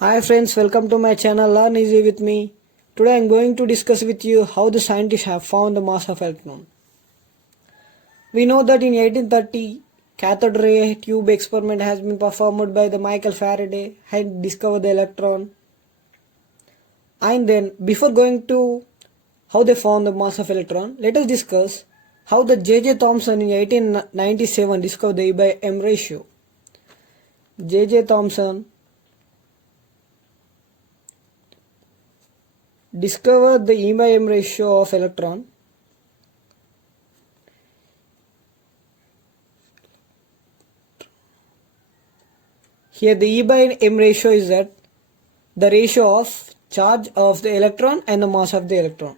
Hi friends, welcome to my channel Learn Easy with me. Today I am going to discuss with you how the scientists have found the mass of electron. We know that in 1830, cathode ray tube experiment has been performed by the Michael Faraday and discovered the electron. And then before going to how they found the mass of electron, let us discuss how the J.J. Thomson in 1897 discovered the E/m ratio. J.J. Thomson discovered the E/m ratio of electron. Here the E/m ratio is that the ratio of charge of the electron and the mass of the electron.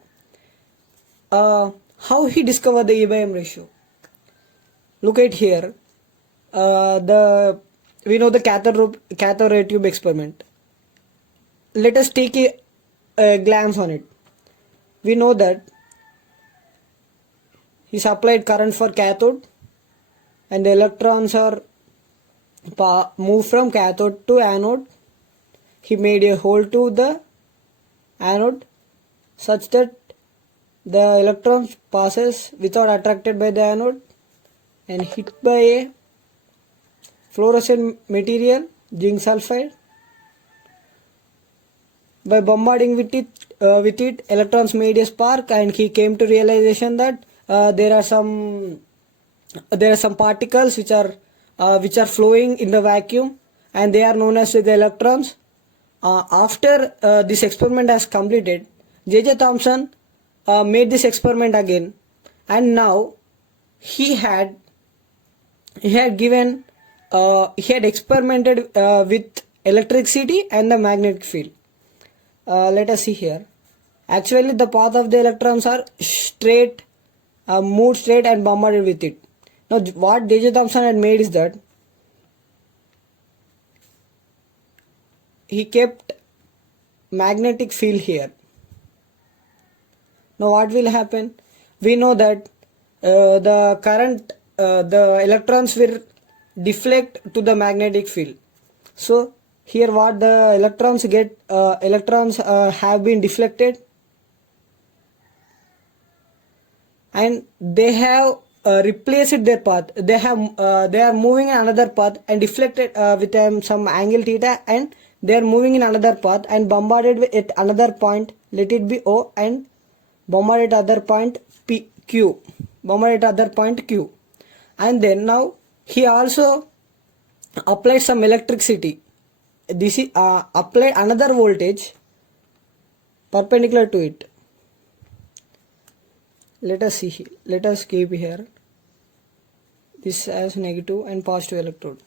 How he discovered the E/m ratio? Look at here. We know the cathode ray tube experiment. Let us take a glance on it. We know that he supplied current for cathode and the electrons are moved from cathode to anode. He made a hole to the anode such that the electrons passes without attracted by the anode and hit by a fluorescent material, zinc sulfide. By bombarding with it, electrons made a spark, and he came to realization that there are some particles which are flowing in the vacuum, and they are known as the electrons. After this experiment has completed, J.J. Thomson made this experiment again, and now he had experimented with electricity and the magnetic field. Let us see here. Actually, the path of the electrons are straight, moved straight and bombarded with it. Now, what J.J. Thomson had made is that he kept magnetic field here. Now, what will happen? We know that the electrons will deflect to the magnetic field. So, here what the electrons get, have been deflected and they have replaced their path. They are moving in another path and deflected with some angle theta, and they are moving in another path and bombarded at another point, let it be O, and bombarded at other point Q. And then now he also applied some electricity. This is applied another voltage perpendicular to it. Let us see. Let us keep here. This as negative and positive electrode.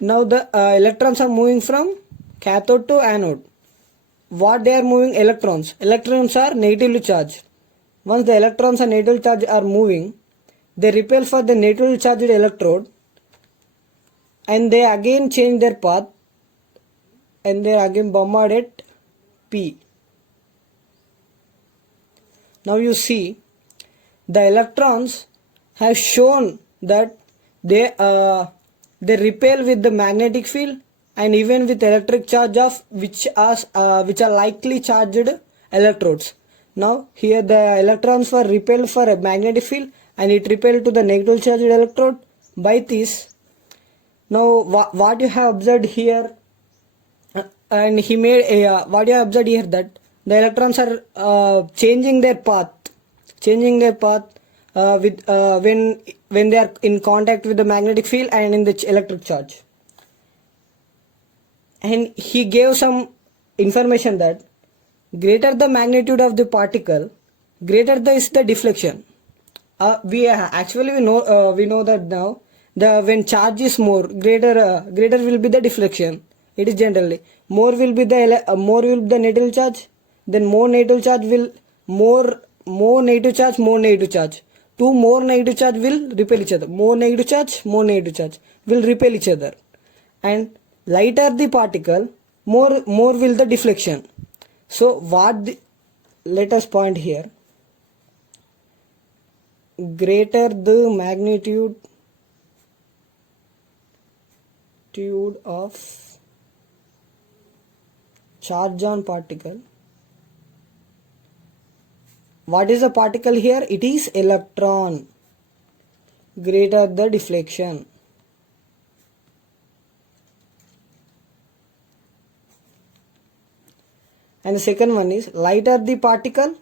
Now the electrons are moving from cathode to anode. What they are moving? Electrons. Electrons are negatively charged. Once the electrons are negatively charged are moving, they repel for the negatively charged electrode, and they again change their path, and they again bombarded P. Now you see the electrons have shown that they repel with the magnetic field and even with electric charge of which are likely charged electrodes. Now here the electrons were repelled for a magnetic field and it repelled to the negative charged electrode. By this, now what you have observed here, and he made a what you have observed here, that the electrons are changing their path with when they are in contact with the magnetic field and in the electric charge. And he gave some information that greater the magnitude of the particle, greater is the deflection. We know that now when charge is more, greater will be the deflection. It is generally more will be the negative charge. Then more negative charge will more negative charge. Two more negative charge will repel each other. More negative charge will repel each other. And lighter the particle, more will the deflection. So let us point here. Greater the magnitude of charge on particle. What is the particle here? It is electron. Greater the deflection. And the second one is lighter the particle,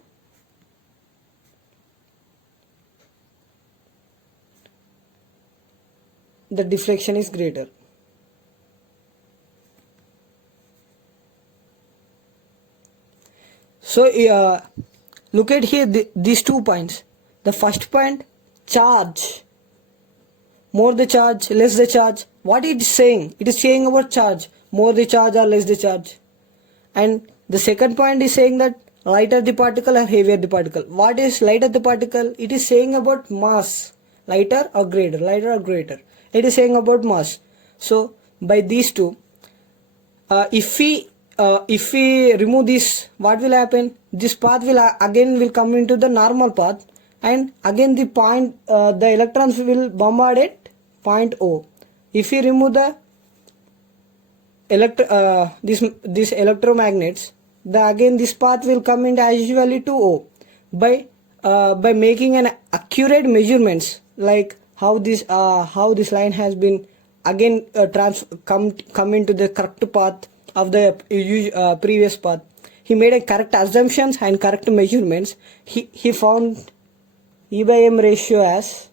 the deflection is greater. So look at here these 2 points. The first point, charge. More the charge, less the charge. What it is saying? It is saying about charge. More the charge or less the charge. And the second point is saying that lighter the particle or heavier the particle. What is lighter the particle? It is saying about mass. Lighter or greater. Lighter or greater. It is saying about mass. So by these two, if we remove this, what will happen? This path will again come into the normal path, and again the point, the electrons will bombard at point O. If we remove the this electromagnets, again this path will come in as usually to O. By making an accurate measurements, like how this line has been again come into the correct path of the previous path. He made a correct assumptions and correct measurements. He found E by M ratio as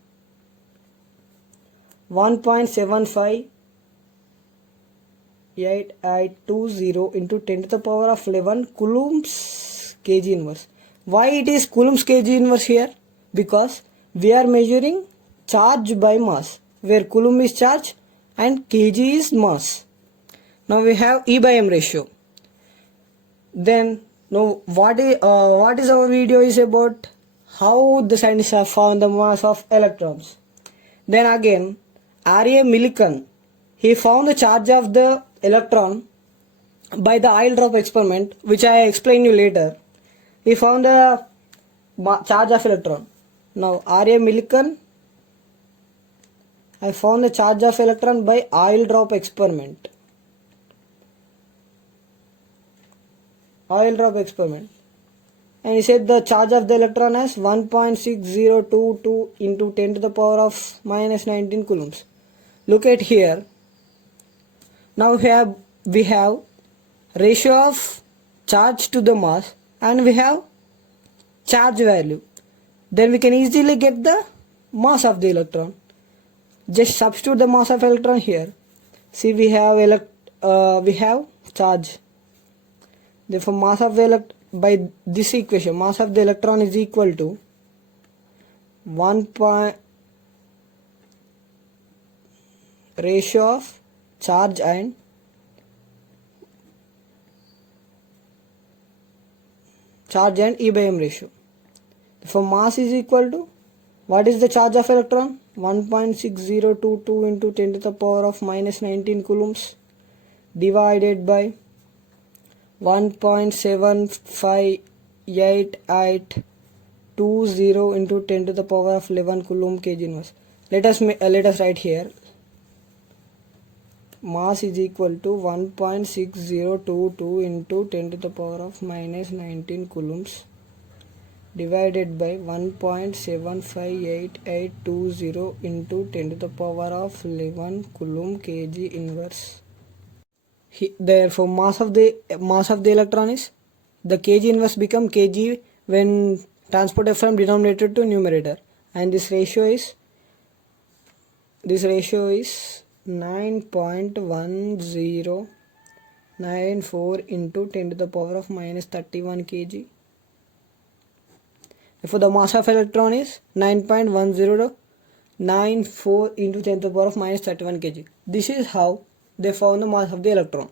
1.75820 into 10 to the power of 11 coulombs kg inverse. Why it is coulombs kg inverse here? Because we are measuring charge by mass, where coulomb is charge and kg is mass. Now we have E by M ratio. Then now what is our video is about? How the scientists have found the mass of electrons. Then again, R.A. Millikan, he found the charge of the electron by the oil drop experiment, which I explain you later. He found the charge of electron. Now R.A. Millikan, I found the charge of electron by oil drop experiment. Oil drop experiment. And he said the charge of the electron as 1.6022 into 10 to the power of minus 19 coulombs. Look at here. Now we have ratio of charge to the mass, and we have charge value. Then we can easily get the mass of the electron. Just substitute the mass of electron here. See, we have charge. Therefore, mass of the by this equation, mass of the electron is equal to 1. Ratio of charge and E by M ratio. Therefore, mass is equal to, what is the charge of electron? 1.6022 into 10 to the power of minus 19 coulombs divided by 1.75820 into 10 to the power of 11 coulomb kg inverse. Let us write here. Mass is equal to 1.6022 into 10 to the power of minus 19 coulombs divided by 1.75820 into 10 to the power of 11 coulomb kg inverse. Therefore, mass of the electron is, the kg inverse become kg when transported from denominator to numerator, and this ratio is 9.1094 into 10 to the power of minus 31 kg. Therefore, the mass of electron is 9.1094 into 10 to the power of minus 31 kg. This is how they found the mass of the electron.